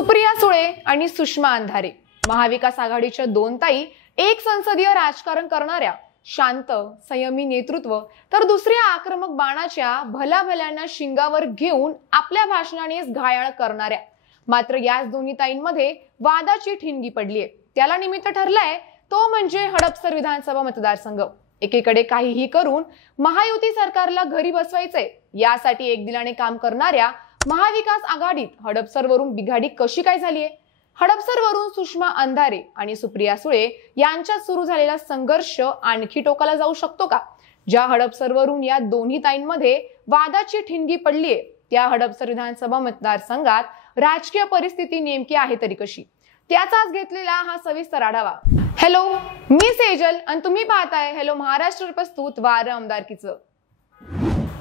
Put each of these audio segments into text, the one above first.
सुप्रिया सुळे आणि सुषमा अंधारे महाविकास आघाडीच्या दोन ताई एक संसदीय राजकारण करणाऱ्या शांत संयमी नेतृत्व तर दुसऱ्या आक्रमक बाणाच्या भल्याभल्यांना शिंगावर घेऊन आपल्या भाषणानेच घायाळ करणाऱ्या। मात्र याच दोन्ही ताईंमध्ये वादाची ठिणगी पडलीये। त्याला निमित्त ठरलाय तो म्हणजे हडपसर विधानसभा मतदारसंघ। एकीकडे काहीही करून महायुती सरकारला घरी बसवायचंय, यासाठी एकदिलाने काम करणाऱ्या महाविकास आघाडीत हडपसरवरून बिघाडी कशी काय झालीये? हडपसरवरून सुषमा अंधारे आणि सुप्रिया सुळे यांच्यात सुरू झालेला संघर्ष आणखी टोकाला जाऊ शकतो का? ज्या हडपसरवरून या दोन्ही ताईंमध्ये वादाची ठिणगी पडलीये त्या हडपसर विधानसभा मतदारसंघात राजकीय परिस्थिती नेमकी आहे तरी कशी, त्याचाच घेतलेला हा सविस्तर आढावा। हॅलो, मी सेजल आणि तुम्ही पाहताय हॅलो महाराष्ट्र प्रस्तुत वारं आमदारकीचं।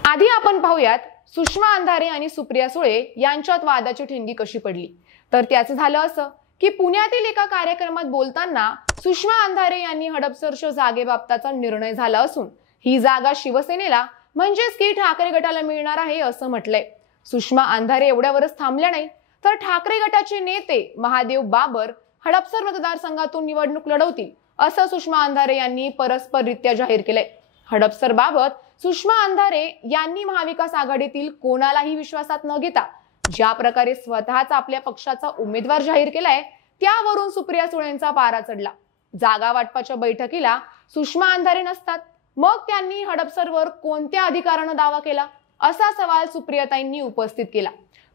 आधी आपण पाहूयात सुषमा अंधारे आणि सुप्रिया सुळे यांच्यात वादाची ठिणगी कशी पडली। तर त्याचं झालं असं की पुण्यातील एका कार्यक्रमात बोलताना सुषमा अंधारे यांनी हडपसरच्या जागेबाबतचा निर्णय झाला असून ही जागा शिवसेनेला म्हणजेच की ठाकरे गटाला मिळणार आहे असं म्हटलंय। सुषमा अंधारे एवढ्यावरच थांबल्या नाही तर ठाकरे गटाचे नेते महादेव बाबर हडपसर मतदारसंघातून निवडणूक लढवतील असं सुषमा अंधारे यांनी परस्पररित्या जाहीर केलंय। हडपसर बाबत सुषमा अंधारे यांनी महाविकास आघाडीतील कोणालाही विश्वासात न घेता ज्या प्रकारे स्वतःच आपल्या पक्षाचा उमेदवार जाहीर केलाय त्यावरून सुप्रिया सुळेंचा पारा चढला। जागा वाटपाच्या बैठकीला सुषमा अंधारे नसतात, मग त्यांनी हडपसरवर कोणत्या अधिकाराने दावा केला असा सवाल सुप्रियाताईंनी उपस्थित केला।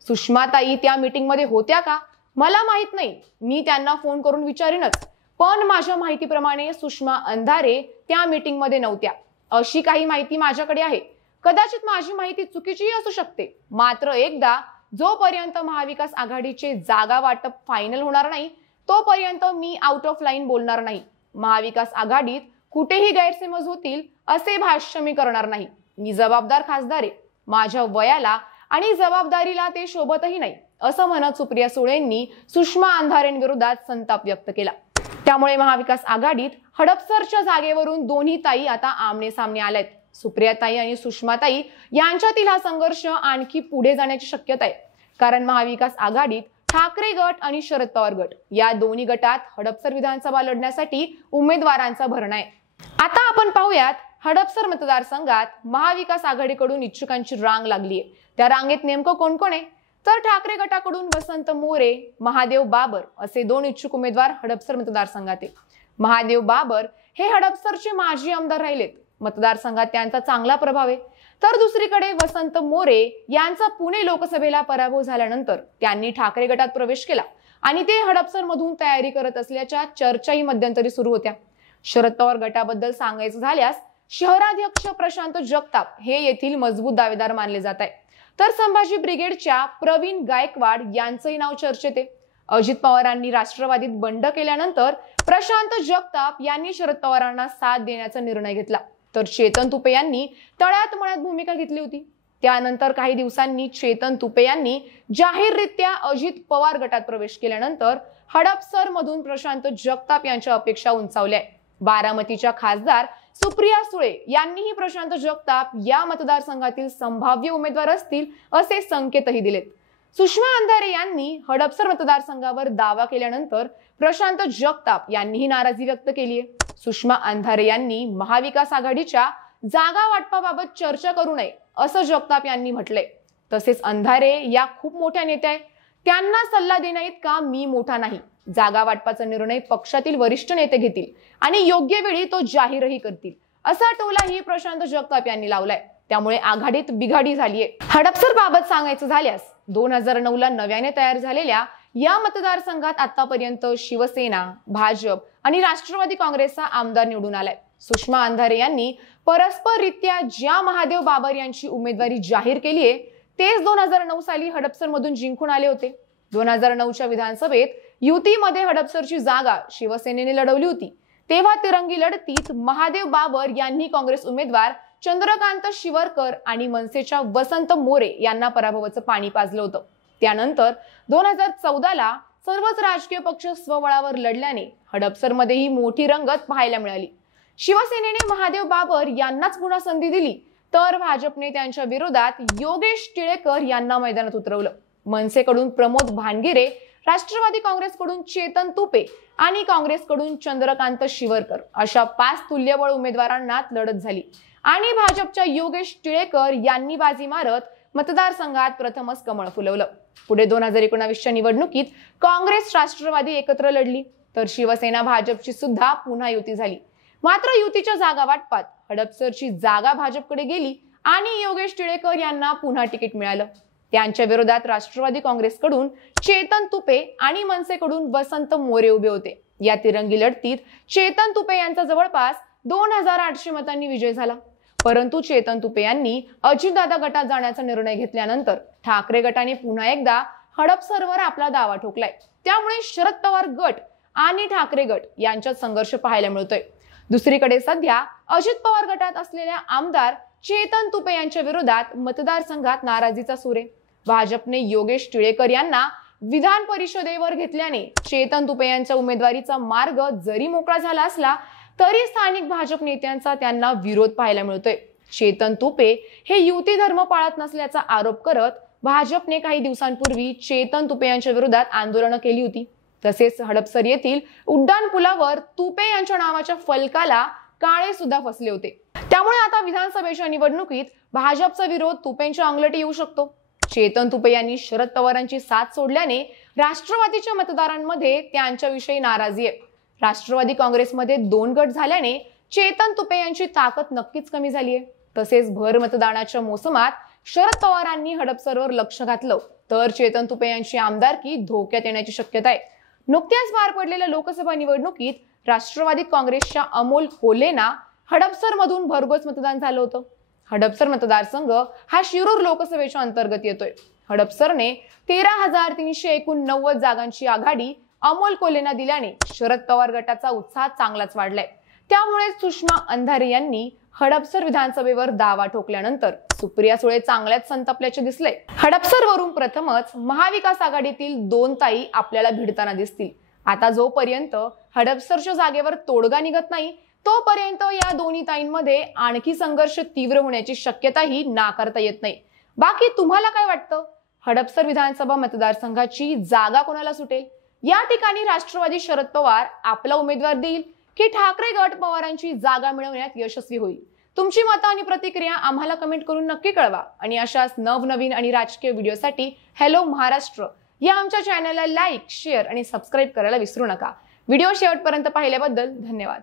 सुषमाताई त्या मीटिंग मध्ये होत्या का मला माहित नाही, मी त्यांना फोन करून विचारीनच, पण माझ्या माहितीप्रमाणे सुषमा अंधारे त्या मीटिंग मध्ये नव्हत्या अशी काही माहिती माझ्याकडे आहे। कदाचित माझी माहिती चुकीचीही असू शकते, मात्र एकदा जोपर्यंत महाविकास आघाडीचे जागा वाटप फायनल होणार नाही तोपर्यंत मी आउट ऑफ लाईन बोलणार नाही। महाविकास आघाडीत कुठेही गैरसमज होतील असे भाष्य मी करणार नाही। मी जबाबदार खासदार आहे, माझ्या वयाला आणि जबाबदारीला ते शोभतही नाही असं म्हणत सुप्रिया सुळेंनी सुषमा अंधारेंविरोधात संताप व्यक्त केला। त्यामुळे महाविकास आघाडीत हडपसरच्या जागेवरून दोन्ही ताई आता आमने सामने आल्यात। सुप्रियाताई आणि सुषमाताई यांच्यातील हा संघर्ष आणखी पुढे जाण्याची शक्यता आहे, कारण महाविकास आघाडीत ठाकरे गट आणि शरद पवार गट या दोन्ही गटात हडपसर विधानसभा लढण्यासाठी उमेदवारांचा भरणा आहे। आता आपण पाहूयात हडपसर मतदारसंघात महाविकास आघाडीकडून इच्छुकांची रांग लागली आहे। त्या रांगेत नेमकं कोण कोण आहे तर ठाकरे गटाकडून वसंत मोरे, महादेव बाबर असे दोन इच्छुक उमेदवार हडपसर मतदारसंघात आहे। महादेव बाबर हे हडपसरचे माजी आमदार राहिलेत, मतदारसंघात त्यांचा चांगला प्रभाव आहे। तर दुसरीकडे वसंत मोरे यांचा पुणे लोकसभेला पराभव झाल्यानंतर त्यांनी ठाकरे गटात प्रवेश केला आणि ते हडपसर मधून तयारी करत असल्याच्या चर्चाही मध्यंतरी सुरू होत्या। शरद पवार गटाबद्दल सांगायचं झाल्यास शहराध्यक्ष प्रशांत जगताप हे येथील मजबूत दावेदार मानले जात आहे, तर संभाजी ब्रिगेडच्या प्रवीण गायकवाड यांचंही नाव चर्चेत आहे। अजित पवारांनी राष्ट्रवादीत बंड केल्यानंतर प्रशांत जगताप यांनी शरद पवारांना साथ देण्याचा निर्णय घेतला, तर चेतन तुपे यांनी तळ्यात मळ्यात भूमिका घेतली होती। त्यानंतर काही दिवसांनी चेतन तुपे यांनी जाहीररित्या अजित पवार गटात प्रवेश केल्यानंतर हडपसर मधून प्रशांत जगताप यांच्या अपेक्षा उंचावल्या। बारामतीच्या खासदार सुप्रिया सुळे यांनीही प्रशांत जगताप या मतदारसंघातील संभाव्य उमेदवार असतील असे संकेतही दिलेत। सुषमा अंधारे यांनी हडपसर मतदारसंघावर दावा केल्यानंतर प्रशांत जगताप यांनीही नाराजी व्यक्त केली आहे। सुषमा अंधारे यांनी महाविकास आघाडीच्या जागा वाटपाबाबत चर्चा करू नये असं जगताप यांनी म्हटलंय। तसेच अंधारे या खूप मोठ्या नेत्या आहेत, त्यांना सल्ला देण्याइतका मी मोठा नाही। जागा वाटपाचा निर्णय पक्षातील वरिष्ठ नेते घेतील आणि योग्य वेळी तो जाहीरही करतील असा टोलाही प्रशांत जगताप यांनी लावलाय। त्यामुळे आघाडीत बिघाडी झालीये। हडपसर बाबत सांगायचं झाल्यास 2009 ला नव्याने तयार झालेल्या या मतदारसंघात आतापर्यंत शिवसेना, भाजप आणि राष्ट्रवादी काँग्रेसचा आमदार निवडून आलाय। सुषमा अंधारे यांनी परस्पररित्या ज्या महादेव बाबर यांची उमेदवारी जाहीर केली आहे तेच 2009 साली हडपसर मधून जिंकून आले होते। 2009च्या विधानसभेत युतीमध्ये हडपसरची जागा शिवसेनेने लढवली होती, तेव्हा तिरंगी लढतीत महादेव बाबर यांनी काँग्रेस उमेदवार चंद्रकांत शिवरकर आणि मनसेच्या वसंत मोरे यांना पराभवाचं पाणी पाजलं होतं। त्यानंतर 2014 ला सर्वच राजकीय पक्ष स्वबळावर लढल्याने हडपसरमध्येही मोठी रंगत पाहायला मिळाली। शिवसेनेने महादेव बाबर यांनाच पुन्हा संधी दिली, तर भाजपने त्यांच्या विरोधात योगेश टिळेकर यांना मैदानात उतरवलं। मनसेकडून प्रमोद भानगिरे राष्ट्रवादी काँग्रेसकडून चेतन तुपे आणि काँग्रेसकडून चंद्रकांत शिवरकर अशा 5 तुल्यबळ उमेदवारांना लढत झाली आणि भाजपच्या योगेश टिळेकर यांनी बाजी मारत मतदारसंघात प्रथमच कमळ फुलवलं। पुढे 2019च्या निवडणुकीत काँग्रेस राष्ट्रवादी एकत्र लढली तर शिवसेना भाजपची सुद्धा पुन्हा युती झाली। मात्र युतीच्या जागा वाटपात हडपसरची जागा भाजपकडे गेली आणि योगेश टिळेकर यांना पुन्हा तिकीट मिळालं। त्यांच्या विरोधात राष्ट्रवादी काँग्रेसकडून चेतन तुपे आणि मनसेकडून वसंत मोरे उभे होते। या तिरंगी लढतीत चेतन तुपे यांचा जवळपास 2800 मतांनी विजय झाला। परंतु चेतन तुपे यांनी अजितदादा गटात जाण्याचा निर्णय घेतल्यानंतर ठाकरे गटाने पुन्हा एकदा हडपसरवर आपला दावा ठोकलाय। त्यामुळे शरद पवार गट आणि ठाकरे गट यांच्यात संघर्ष पाहायला मिळतोय। दुसरीकडे सध्या अजित पवार गटात असलेल्या आमदार चेतन तुपे यांच्या विरोधात मतदारसंघात नाराजीचा सूर आहे। भाजपने योगेश टिळेकर यांना विधान परिषदेवर घेतल्याने चेतन तुपे यांच्या उमेदवारीचा मार्ग जरी मोकळा झाला असला तरी स्थानिक भाजप नेत्यांचा त्यांना विरोध पाहायला मिळतोय। चेतन तुपे हे युती धर्म पाळत नसल्याचा आरोप करत भाजपने काही दिवसांपूर्वी चेतन तुपे यांच्या विरोधात आंदोलनं केली होती। तसेच हडपसर येथील उड्डाण पुलावर तुपे यांच्या नावाच्या फलकाला काळे सुद्धा फसले होते। त्यामुळे आता विधानसभेच्या निवडणुकीत भाजपचा विरोध तुपेंच्या अंगलटी येऊ शकतो। चेतन तुपे यांनी शरद पवारांची साथ सोडल्याने राष्ट्रवादीच्या मतदारांमध्ये त्यांच्याविषयी नाराजी आहे। राष्ट्रवादी काँग्रेसमध्ये 2 गट झाल्याने चेतन तुपे यांची ताकद नक्कीच कमी झाली आहे। तसेच भर मतदानाच्या मोसमात शरद पवारांनी हडपसरवर लक्ष घातलं तर चेतन तुपे यांची आमदारकी धोक्यात येण्याची शक्यता आहे। नुकत्याच पार पडलेल्या लोकसभा निवडणुकीत राष्ट्रवादी काँग्रेसच्या अमोल कोल्हेंना हडपसर मधून भरघोस मतदान झालं होतं। हडपसर मतदारसंघ हा शिरूर लोकसभेच्या अंतर्गत येतोय। हडपसरने 13,389 जागांची आघाडी अमोल कोल्हेंना दिल्याने शरद पवार गटाचा उत्साह चांगलाच वाढलाय। त्यामुळे सुषमा अंधारे यांनी हडपसर विधानसभेवर दावा ठोकल्यानंतर सुप्रिया सुळे चांगल्याच संतापल्याचे दिसले। हडपसरवरून प्रथमच महाविकास आघाडीतील 2 ताई आपल्याला भिडताना दिसतील। आता जोपर्यंत हडपसरच्या जागेवर तोडगा निघत नाही तोपर्यंत या दोन्ही ताईंमध्ये आणखी संघर्ष तीव्र होण्याची शक्यताही नाकारता येत नाही। बाकी तुम्हाला काय वाटतं? हडपसर विधानसभा मतदारसंघाची जागा कोणाला सुटेल? या ठिकाणी राष्ट्रवादी शरद पवार आपला उमेदवार देईल की ठाकरे गट पवारांची जागा मिळवण्यात यशस्वी होईल? तुमची मतं आणि प्रतिक्रिया आम्हाला कमेंट करून नक्की कळवा आणि अशाच नवनवीन आणि राजकीय व्हिडिओसाठी हॅलो महाराष्ट्र या आमच्या चॅनलला लाईक, शेअर आणि सबस्क्राईब करायला विसरू नका। व्हिडिओ शेवटपर्यंत पाहिल्याबद्दल धन्यवाद।